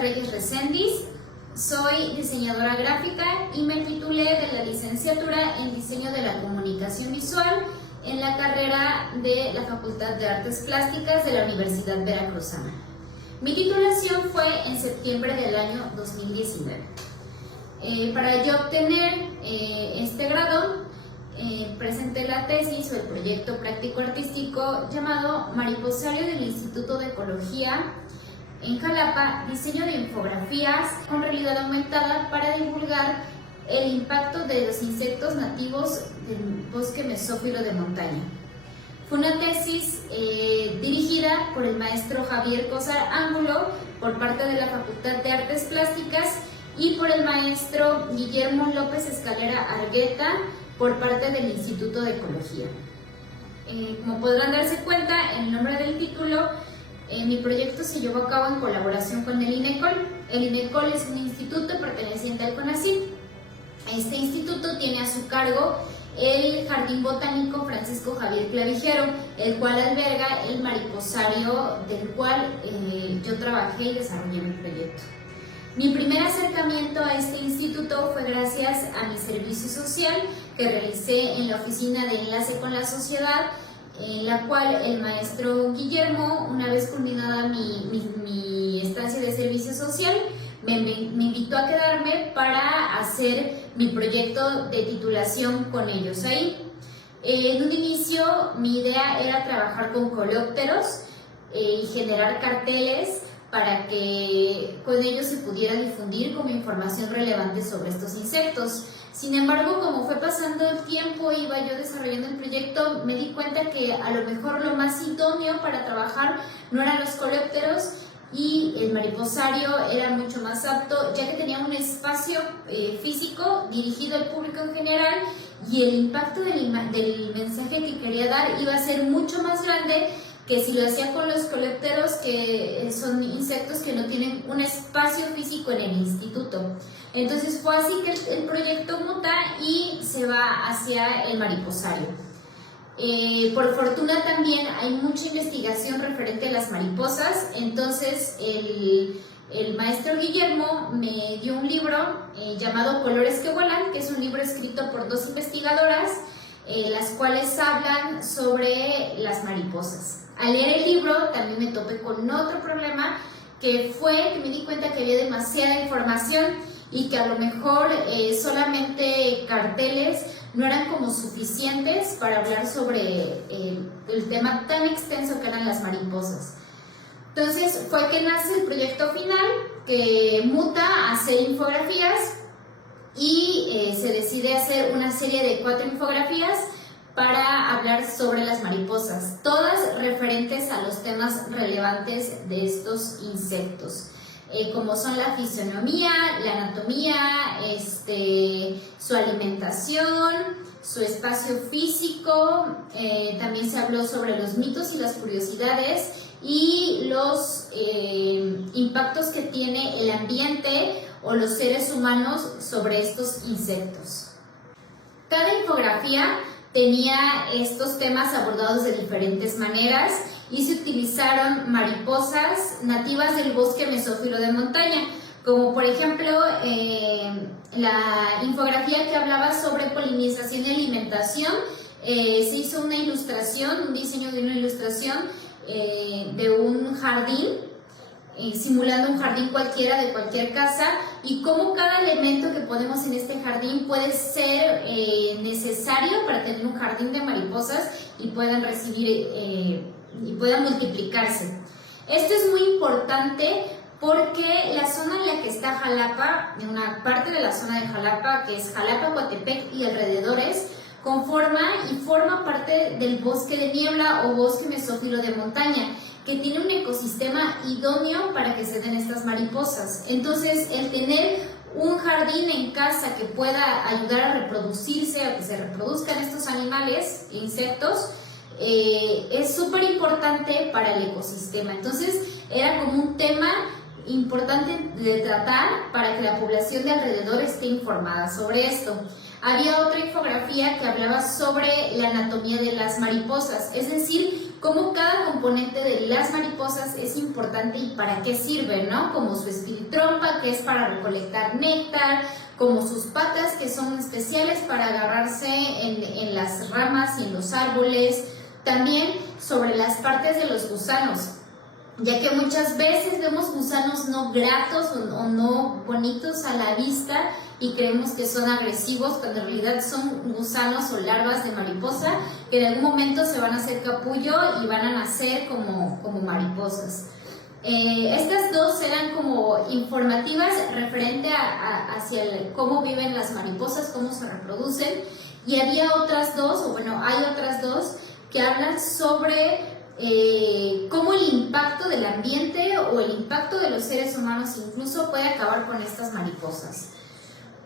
Reyes Recendis, soy diseñadora gráfica y me titulé de la licenciatura en Diseño de la Comunicación Visual en la carrera de la Facultad de Artes Plásticas de la Universidad Veracruzana. Mi titulación fue en septiembre del año 2019. Para yo obtener este grado, presenté la tesis o el proyecto práctico artístico llamado Mariposario del Instituto de Ecología en Jalapa, diseño de infografías con realidad aumentada para divulgar el impacto de los insectos nativos del bosque mesófilo de montaña. Fue una tesis dirigida por el maestro Javier Cosar Ángulo por parte de la Facultad de Artes Plásticas y por el maestro Guillermo López Escalera Argueta por parte del Instituto de Ecología. Como podrán darse cuenta, en el nombre del título, mi proyecto se llevó a cabo en colaboración con el INECOL. El INECOL es un instituto perteneciente al CONACYT. Este instituto tiene a su cargo el Jardín Botánico Francisco Javier Clavijero, el cual alberga el mariposario del cual yo trabajé y desarrollé mi proyecto. Mi primer acercamiento a este instituto fue gracias a mi servicio social que realicé en la oficina de enlace con la sociedad, en la cual el maestro Guillermo, una vez culminada mi estancia de servicio social, me invitó a quedarme para hacer mi proyecto de titulación con ellos ahí. En un inicio mi idea era trabajar con coleópteros y generar carteles para que con ellos se pudiera difundir como información relevante sobre estos insectos. Sin embargo, como fue pasando el tiempo, iba yo desarrollando el proyecto, me di cuenta que a lo mejor lo más idóneo para trabajar no eran los coleópteros y el mariposario era mucho más apto, ya que tenía un espacio físico dirigido al público en general y el impacto del mensaje que quería dar iba a ser mucho más grande que si lo hacía con los coleópteros, que son insectos que no tienen un espacio físico en el instituto. Entonces fue así que el proyecto muta y se va hacia el mariposario. Por fortuna también hay mucha investigación referente a las mariposas, entonces el maestro Guillermo me dio un libro llamado Colores que vuelan, que es un libro escrito por dos investigadoras, las cuales hablan sobre las mariposas. Al leer el libro también me topé con otro problema, que fue que me di cuenta que había demasiada información y que a lo mejor solamente carteles no eran como suficientes para hablar sobre el tema tan extenso que eran las mariposas. Entonces fue que nace el proyecto final, que muta a hacer infografías y se decide hacer una serie de 4 infografías para hablar sobre las mariposas, todas referentes a los temas relevantes de estos insectos, como son la fisonomía, la anatomía, su alimentación, su espacio físico, también se habló sobre los mitos y las curiosidades y los impactos que tiene el ambiente o los seres humanos sobre estos insectos. Cada infografía tenía estos temas abordados de diferentes maneras y se utilizaron mariposas nativas del bosque mesófilo de montaña, como por ejemplo la infografía que hablaba sobre polinización y alimentación. Se hizo una ilustración, un diseño de una ilustración de un jardín, simulando un jardín cualquiera de cualquier casa, y cómo cada elemento que ponemos en este jardín puede ser necesario para tener un jardín de mariposas y puedan recibir y puedan multiplicarse. Esto es muy importante porque la zona en la que está Jalapa, una parte de la zona de Jalapa, que es Jalapa, Coatepec y alrededores, forma parte del bosque de niebla o bosque mesófilo de montaña, que tiene un ecosistema idóneo para que se den estas mariposas. Entonces, el tener un jardín en casa que pueda ayudar a reproducirse, a que se reproduzcan estos animales, insectos, es súper importante para el ecosistema. Entonces, era como un tema importante de tratar para que la población de alrededor esté informada sobre esto. había otra infografía que hablaba sobre la anatomía de las mariposas, es decir, cómo cada componente de las mariposas es importante y para qué sirve, ¿no? Como su espiritrompa, que es para recolectar néctar, como sus patas, que son especiales para agarrarse en las ramas y en los árboles. También sobre las partes de los gusanos, ya que muchas veces vemos gusanos no gratos o no bonitos a la vista y creemos que son agresivos, cuando en realidad son gusanos o larvas de mariposa que en algún momento se van a hacer capullo y van a nacer como mariposas. Estas dos eran como informativas referente hacia cómo viven las mariposas, cómo se reproducen, y había otras dos, o bueno, hay otras dos que hablan sobre cómo el impacto del ambiente o el impacto de los seres humanos incluso puede acabar con estas mariposas.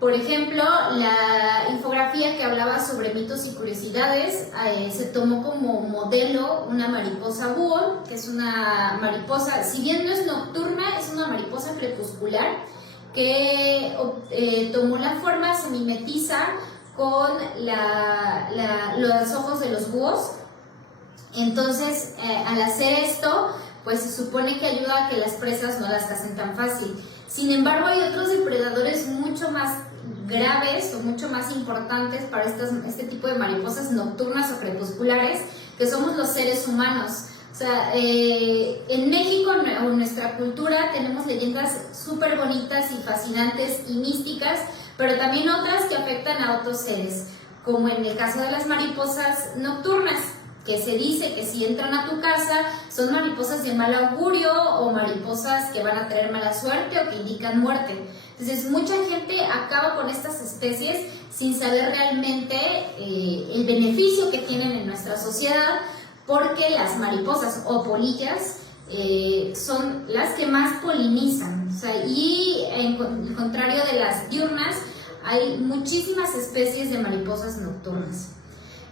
Por ejemplo, la infografía que hablaba sobre mitos y curiosidades se tomó como modelo una mariposa búho, que es una mariposa, si bien no es nocturna, es una mariposa crepuscular que tomó la forma, se mimetiza con los ojos de los búhos. Entonces, al hacer esto, pues se supone que ayuda a que las presas no las cacen tan fácil. Sin embargo, hay otros depredadores mucho más graves o mucho más importantes para este tipo de mariposas nocturnas o crepusculares, que somos los seres humanos. O sea, en México, en nuestra cultura, tenemos leyendas súper bonitas y fascinantes y místicas, pero también otras que afectan a otros seres, como en el caso de las mariposas nocturnas, que se dice que si entran a tu casa son mariposas de mal augurio o mariposas que van a traer mala suerte o que indican muerte. Entonces mucha gente acaba con estas especies sin saber realmente el beneficio que tienen en nuestra sociedad, porque las mariposas o polillas son las que más polinizan, o sea, y en contrario de las diurnas, hay muchísimas especies de mariposas nocturnas.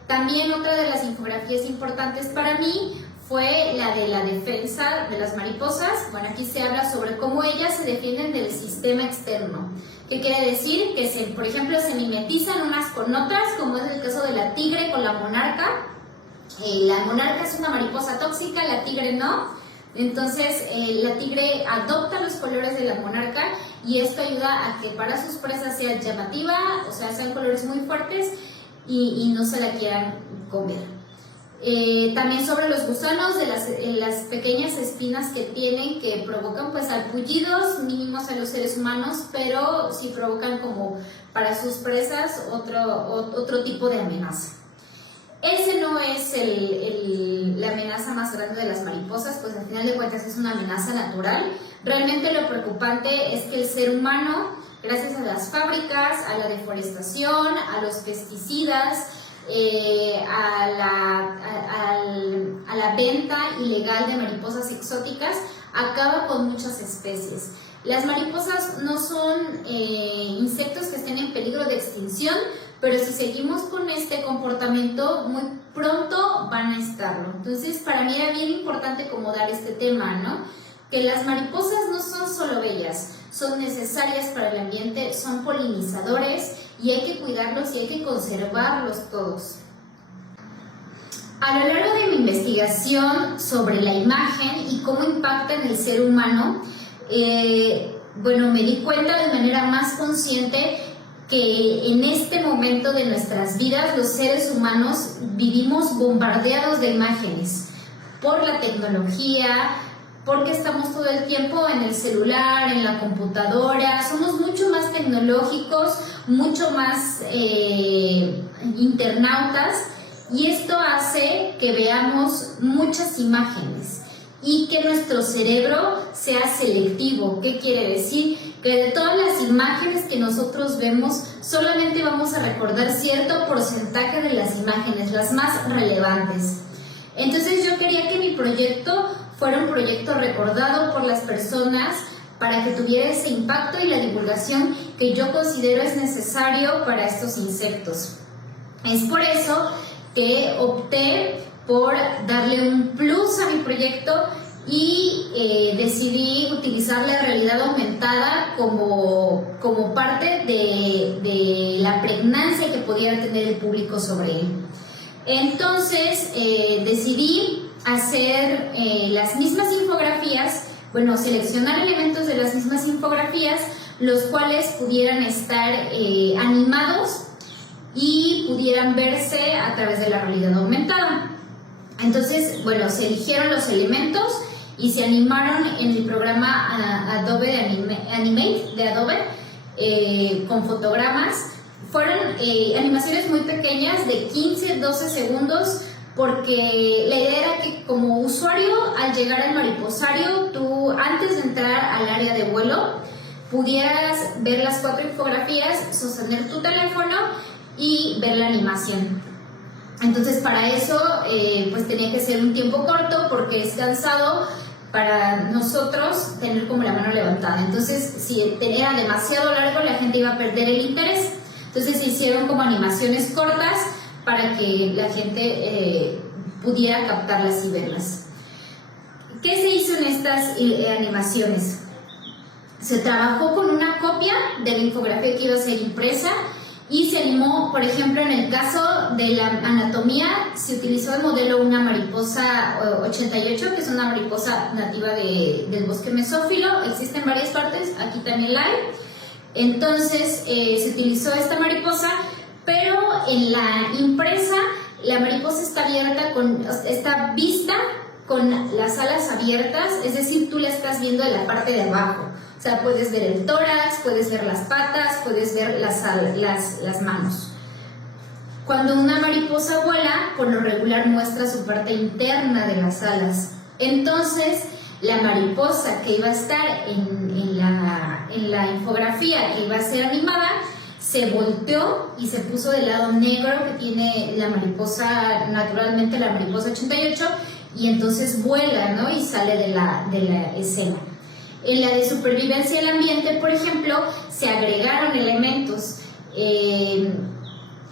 También otra de las infografías importantes para mí fue la de la defensa de las mariposas. Bueno, aquí se habla sobre cómo ellas se defienden del sistema externo. ¿Qué quiere decir? Que, por ejemplo, se mimetizan unas con otras, como es el caso de la tigre con la monarca. La monarca es una mariposa tóxica, la tigre no. Entonces, la tigre adopta los colores de la monarca y esto ayuda a que para sus presas sea llamativa, o sea, sean colores muy fuertes y no se la quieran comer. También sobre los gusanos, de las pequeñas espinas que tienen, que provocan pues arpullidos mínimos a los seres humanos, pero sí provocan como para sus presas otro tipo de amenaza. Ese no es la amenaza más grande de las mariposas, pues al final de cuentas es una amenaza natural. Realmente lo preocupante es que el ser humano, gracias a las fábricas, a la deforestación, a los pesticidas, a la venta ilegal de mariposas exóticas, acaba con muchas especies. Las mariposas no son insectos que estén en peligro de extinción, pero si seguimos con este comportamiento, muy pronto van a estarlo. Entonces, para mí era bien importante como dar este tema, ¿no? Que las mariposas no son solo bellas, son necesarias para el ambiente, son polinizadores y hay que cuidarlos y hay que conservarlos todos. A lo largo de mi investigación sobre la imagen y cómo impacta en el ser humano, bueno, me di cuenta de manera más consciente que en este momento de nuestras vidas los seres humanos vivimos bombardeados de imágenes por la tecnología, porque estamos todo el tiempo en el celular, en la computadora, somos mucho más tecnológicos, mucho más internautas, y esto hace que veamos muchas imágenes y que nuestro cerebro sea selectivo. ¿Qué quiere decir? Que de todas las imágenes que nosotros vemos, solamente vamos a recordar cierto porcentaje de las imágenes, las más relevantes. Entonces yo quería que mi proyecto fuera un proyecto recordado por las personas para que tuviera ese impacto y la divulgación que yo considero es necesario para estos insectos. Es por eso que opté por darle un plus a mi proyecto y decidí utilizar la realidad aumentada como parte de la pregnancia que pudiera tener el público sobre él. Entonces decidí hacer las mismas infografías, seleccionar elementos de las mismas infografías, los cuales pudieran estar animados y pudieran verse a través de la realidad aumentada. Entonces, se eligieron los elementos y se animaron en el programa Adobe Animate de Adobe con fotogramas. Fueron animaciones muy pequeñas de 15-12 segundos, porque la idea era que como usuario, al llegar al mariposario, tú antes de entrar al área de vuelo pudieras ver las 4 infografías, sostener tu teléfono y ver la animación. Entonces para eso pues tenía que ser un tiempo corto, porque es cansado para nosotros tener como la mano levantada. Entonces si era demasiado largo, la gente iba a perder el interés. Entonces se hicieron como animaciones cortas para que la gente pudiera captarlas y verlas. ¿Qué se hizo en estas animaciones? Se trabajó con una copia de la infografía que iba a ser impresa y se animó, por ejemplo, en el caso de la anatomía, se utilizó el modelo una mariposa 88, que es una mariposa nativa del bosque mesófilo. Existe en varias partes, aquí también la hay. Entonces se utilizó esta mariposa, pero en la impresa la mariposa está vista con las alas abiertas, es decir, tú la estás viendo de la parte de abajo. O sea, puedes ver el tórax, puedes ver las patas, puedes ver las manos. Cuando una mariposa vuela, por lo regular muestra su parte interna de las alas. Entonces, la mariposa que iba a estar en la infografía, que iba a ser animada, se volteó y se puso del lado negro que tiene la mariposa, naturalmente la mariposa 88, y entonces vuela, ¿no? Y sale de la escena. En la de supervivencia del ambiente, por ejemplo, se agregaron elementos.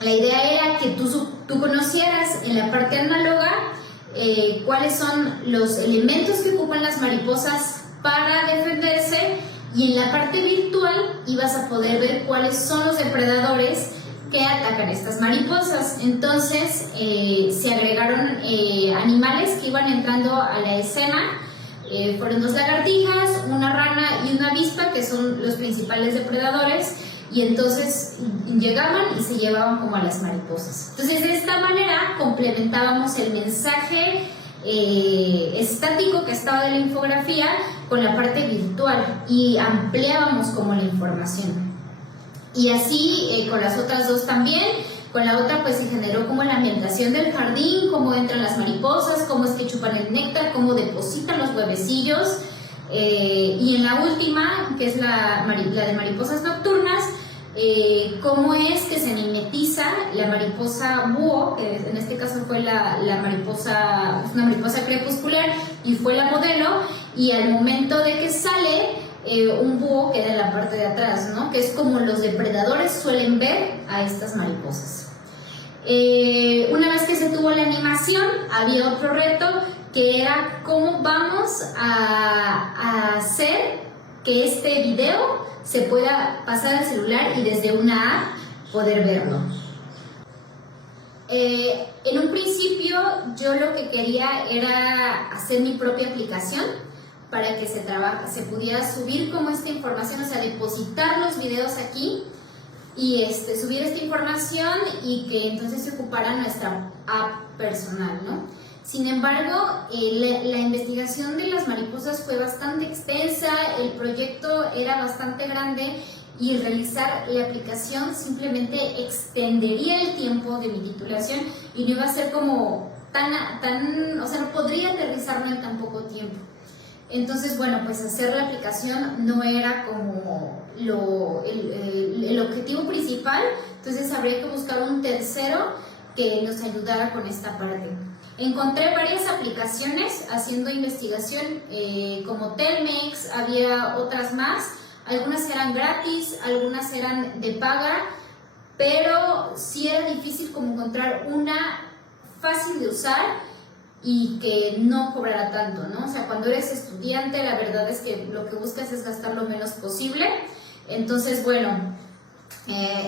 La idea era que tú conocieras en la parte análoga cuáles son los elementos que ocupan las mariposas para defenderse, y en la parte virtual ibas a poder ver cuáles son los depredadores que atacan estas mariposas. Entonces se agregaron animales que iban entrando a la escena. Fueron 2 lagartijas, una rana y una avispa, que son los principales depredadores, y entonces llegaban y se llevaban como a las mariposas. Entonces de esta manera complementábamos el mensaje estático que estaba de la infografía con la parte virtual y ampliábamos como la información. Y así con las otras 2 también. Con la otra pues se generó como la ambientación del jardín, cómo entran las mariposas, cómo es que chupan el néctar, cómo depositan los huevecillos. Y en la última, que es la de mariposas nocturnas, cómo es que se mimetiza la mariposa búho, que en este caso fue una mariposa crepuscular y fue la modelo, y al momento de que sale, un búho queda en la parte de atrás, ¿no? Que es como los depredadores suelen ver a estas mariposas. Una vez que se tuvo la animación, había otro reto, que era cómo vamos a hacer que este video se pueda pasar al celular y desde una app poder verlo. En un principio yo lo que quería era hacer mi propia aplicación para que se pudiera subir como esta información, o sea, depositar los videos aquí y subir esta información, y que entonces se ocupara nuestra app personal, ¿no? Sin embargo, la investigación de las mariposas fue bastante extensa, el proyecto era bastante grande, y realizar la aplicación simplemente extendería el tiempo de mi titulación y no iba a ser como o sea, no podría aterrizarlo en tan poco tiempo. Entonces, bueno, pues hacer la aplicación no era como el objetivo principal, entonces habría que buscar un tercero que nos ayudara con esta parte. Encontré varias aplicaciones haciendo investigación, como Telmex, había otras más, algunas eran gratis, algunas eran de paga, pero sí era difícil como encontrar una fácil de usar y que no cobrara tanto, ¿no? O sea, cuando eres estudiante, la verdad es que lo que buscas es gastar lo menos posible. Entonces, bueno,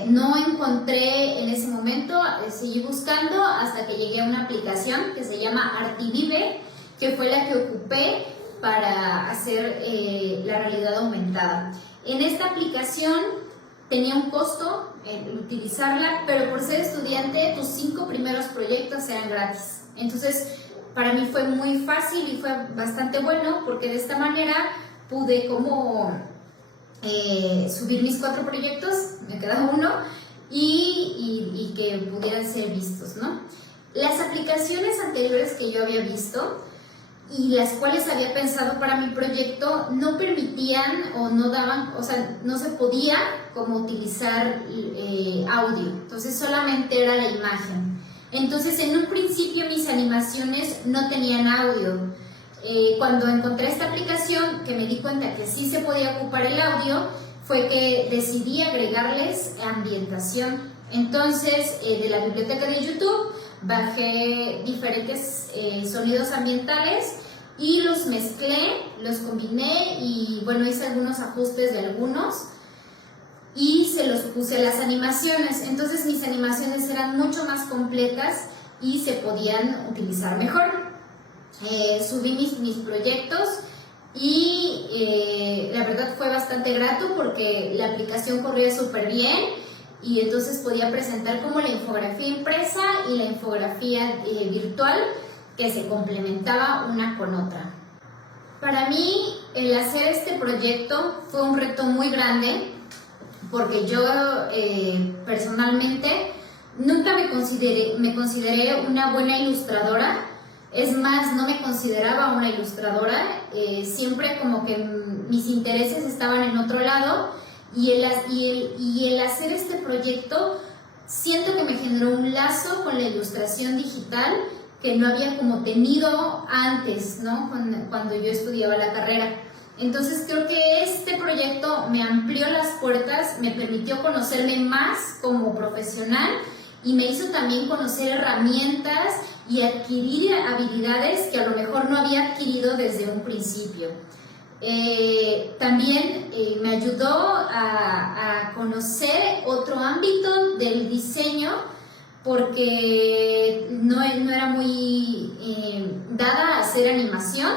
no encontré en ese momento, seguí buscando hasta que llegué a una aplicación que se llama Artivive, que fue la que ocupé para hacer la realidad aumentada. En esta aplicación tenía un costo utilizarla, pero por ser estudiante, tus 5 primeros proyectos eran gratis. Entonces, para mí fue muy fácil y fue bastante bueno, porque de esta manera pude como subir mis 4 proyectos, me queda uno, y que pudieran ser vistos, ¿no? Las aplicaciones anteriores que yo había visto y las cuales había pensado para mi proyecto no permitían o no daban, o sea, no se podía como utilizar audio, entonces solamente era la imagen. Entonces, en un principio mis animaciones no tenían audio. Cuando encontré esta aplicación, que me di cuenta que sí se podía ocupar el audio, fue que decidí agregarles ambientación. Entonces, de la biblioteca de YouTube, bajé diferentes sonidos ambientales y los mezclé, los combiné y bueno, hice algunos ajustes de algunos y se los puse a las animaciones. Entonces mis animaciones eran mucho más completas y se podían utilizar mejor. Subí mis proyectos y la verdad fue bastante grato porque la aplicación corría súper bien y entonces podía presentar como la infografía impresa y la infografía virtual, que se complementaba una con otra. Para mí el hacer este proyecto fue un reto muy grande porque yo personalmente nunca me consideré una buena ilustradora. Es más, no me consideraba una ilustradora, siempre como que mis intereses estaban en otro lado y el hacer este proyecto siento que me generó un lazo con la ilustración digital que no había como tenido antes, ¿no? Cuando yo estudiaba la carrera. Entonces creo que este proyecto me amplió las puertas, me permitió conocerme más como profesional y me hizo también conocer herramientas y adquirir habilidades que a lo mejor no había adquirido desde un principio. También me ayudó a conocer otro ámbito del diseño porque no era muy dada a hacer animación.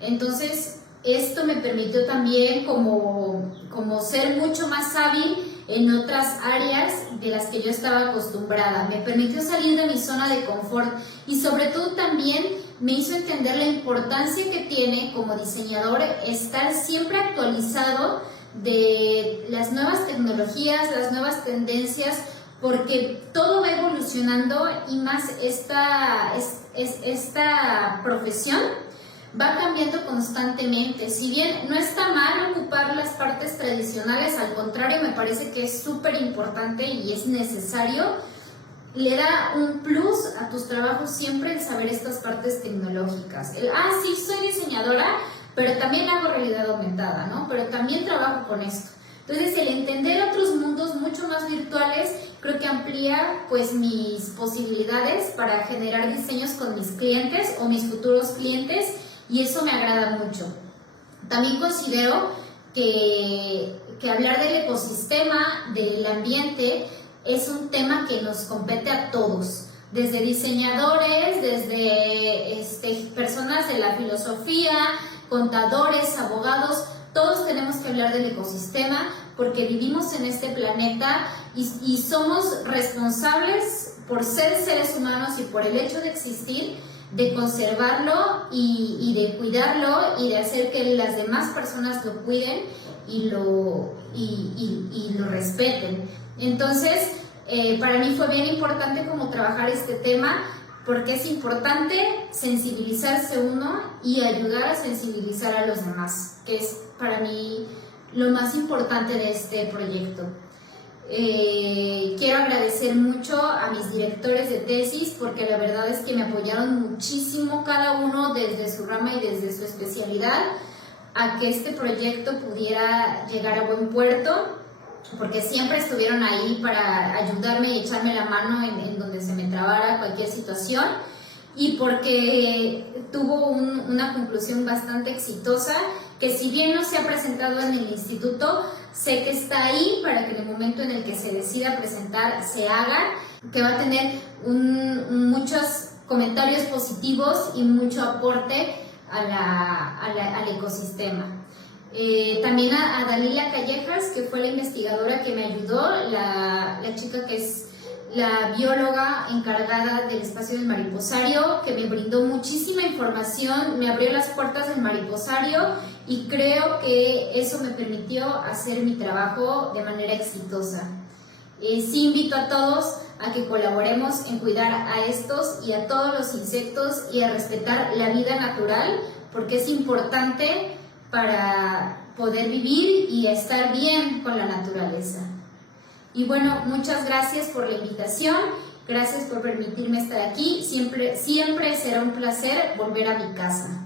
Entonces esto me permitió también como ser mucho más hábil en otras áreas de las que yo estaba acostumbrada. Me permitió salir de mi zona de confort y sobre todo también me hizo entender la importancia que tiene como diseñador estar siempre actualizado de las nuevas tecnologías, las nuevas tendencias, porque todo va evolucionando y más esta profesión va cambiando constantemente. Si bien no está mal ocupar las partes tradicionales, al contrario, me parece que es súper importante y es necesario. Le da un plus a tus trabajos siempre el saber estas partes tecnológicas. Sí, soy diseñadora, pero también hago realidad aumentada, ¿no? Pero también trabajo con esto. Entonces, el entender otros mundos mucho más virtuales creo que amplía pues mis posibilidades para generar diseños con mis clientes o mis futuros clientes, y eso me agrada mucho. También considero que hablar del ecosistema, del ambiente, es un tema que nos compete a todos, desde diseñadores, desde personas de la filosofía, contadores, abogados. Todos tenemos que hablar del ecosistema porque vivimos en este planeta y somos responsables por ser seres humanos y por el hecho de existir, de conservarlo y de cuidarlo y de hacer que las demás personas lo cuiden y lo respeten. Entonces, para mí fue bien importante como trabajar este tema, porque es importante sensibilizarse uno y ayudar a sensibilizar a los demás, que es para mí lo más importante de este proyecto. Quiero agradecer mucho a mis directores de tesis, porque la verdad es que me apoyaron muchísimo, cada uno desde su rama y desde su especialidad, a que este proyecto pudiera llegar a buen puerto, porque siempre estuvieron ahí para ayudarme y echarme la mano en donde se me trabara cualquier situación. y porque tuvo una conclusión bastante exitosa, que si bien no se ha presentado en el instituto, sé que está ahí para que en el momento en el que se decida presentar se haga, que va a tener muchos comentarios positivos y mucho aporte al ecosistema. También a Dalila Callejas, que fue la investigadora que me ayudó, la chica que es la bióloga encargada del espacio del mariposario, que me brindó muchísima información, me abrió las puertas del mariposario y creo que eso me permitió hacer mi trabajo de manera exitosa. Sí invito a todos a que colaboremos en cuidar a estos y a todos los insectos y a respetar la vida natural, porque es importante para poder vivir y estar bien con la naturaleza. Y bueno, muchas gracias por la invitación, gracias por permitirme estar aquí, siempre será un placer volver a mi casa.